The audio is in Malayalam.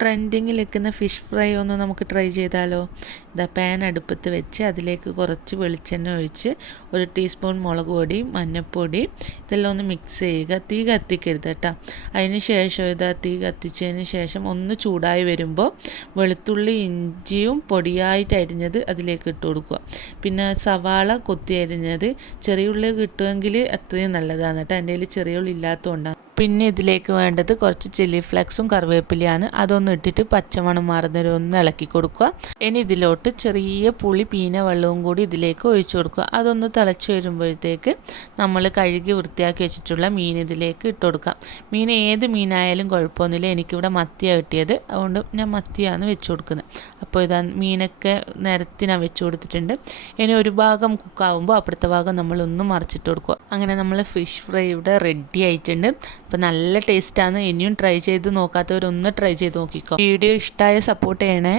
ട്രെൻഡിങ്ങിൽ നിൽക്കുന്ന ഫിഷ് ഫ്രൈ ഒന്ന് നമുക്ക് ട്രൈ ചെയ്താലോ. ഇതാ പാൻ അടുപ്പത്ത് വെച്ച് അതിലേക്ക് കുറച്ച് വെളിച്ചെണ്ണ ഒഴിച്ച് 1 ടീസ്പൂൺ മുളക് പൊടി, മഞ്ഞൾപ്പൊടി ഇതെല്ലാം ഒന്ന് മിക്സ് ചെയ്യുക. തീ കത്തിക്കരുത് കേട്ടോ. അതിന് ശേഷം ഇതാ തീ കത്തിച്ചതിന് ശേഷം ഒന്ന് ചൂടായി വരുമ്പോൾ വെളുത്തുള്ളി ഇഞ്ചിയും പൊടിയായിട്ട് അരിഞ്ഞത് അതിലേക്ക് ഇട്ട് കൊടുക്കുക. പിന്നെ സവാള കൊത്തി അരിഞ്ഞത്, ചെറിയ ഉള്ളി കിട്ടുമെങ്കിൽ അത്രയും നല്ലതാണ് കേട്ടോ. എൻ്റെ കയ്യിൽ ചെറിയ ഉള്ളി ഇല്ലാത്തതുകൊണ്ടാണ്. പിന്നെ ഇതിലേക്ക് വേണ്ടത് കുറച്ച് ചില്ലി ഫ്ലേക്സും കറിവേപ്പിലയാണ്. അതൊന്ന് ഇട്ടിട്ട് പച്ചമണം മാറുന്നവരെ ഒന്ന് ഇളക്കി കൊടുക്കുക. ഇനി ഇതിലോട്ട് ചെറിയ പുളി പീന വെള്ളവും കൂടി ഇതിലേക്ക് ഒഴിച്ചു കൊടുക്കുക. അതൊന്ന് തിളച്ച് വരുമ്പോഴത്തേക്ക് നമ്മൾ കഴുകി വൃത്തിയാക്കി വെച്ചിട്ടുള്ള മീൻ ഇതിലേക്ക് ഇട്ട് കൊടുക്കാം. മീൻ ഏത് മീനായാലും കുഴപ്പമൊന്നുമില്ല. എനിക്കിവിടെ മത്തിയാണ് കിട്ടിയത്, അതുകൊണ്ട് ഞാൻ മത്തിയാണ് വെച്ച് കൊടുക്കുന്നത്. അപ്പോൾ ഇതാ മീനൊക്കെ നിരത്തി ഞാൻ വെച്ച് കൊടുത്തിട്ടുണ്ട്. ഇനി ഒരു ഭാഗം കുക്കാവുമ്പോൾ അപ്പുറത്തെ ഭാഗം നമ്മളൊന്ന് മറിച്ചിട്ട് കൊടുക്കുക. അങ്ങനെ നമ്മൾ ഫിഷ് ഫ്രൈ ഇവിടെ റെഡി ആയിട്ടുണ്ട്. അപ്പോൾ നല്ല ടേസ്റ്റാണ്. ഇനിയും ട്രൈ ചെയ്ത് നോക്കാത്തവരൊന്ന് ട്രൈ ചെയ്ത് നോക്കിക്കോ. വീഡിയോ ഇഷ്ടമായ സപ്പോർട്ട് ചെയ്യണേ.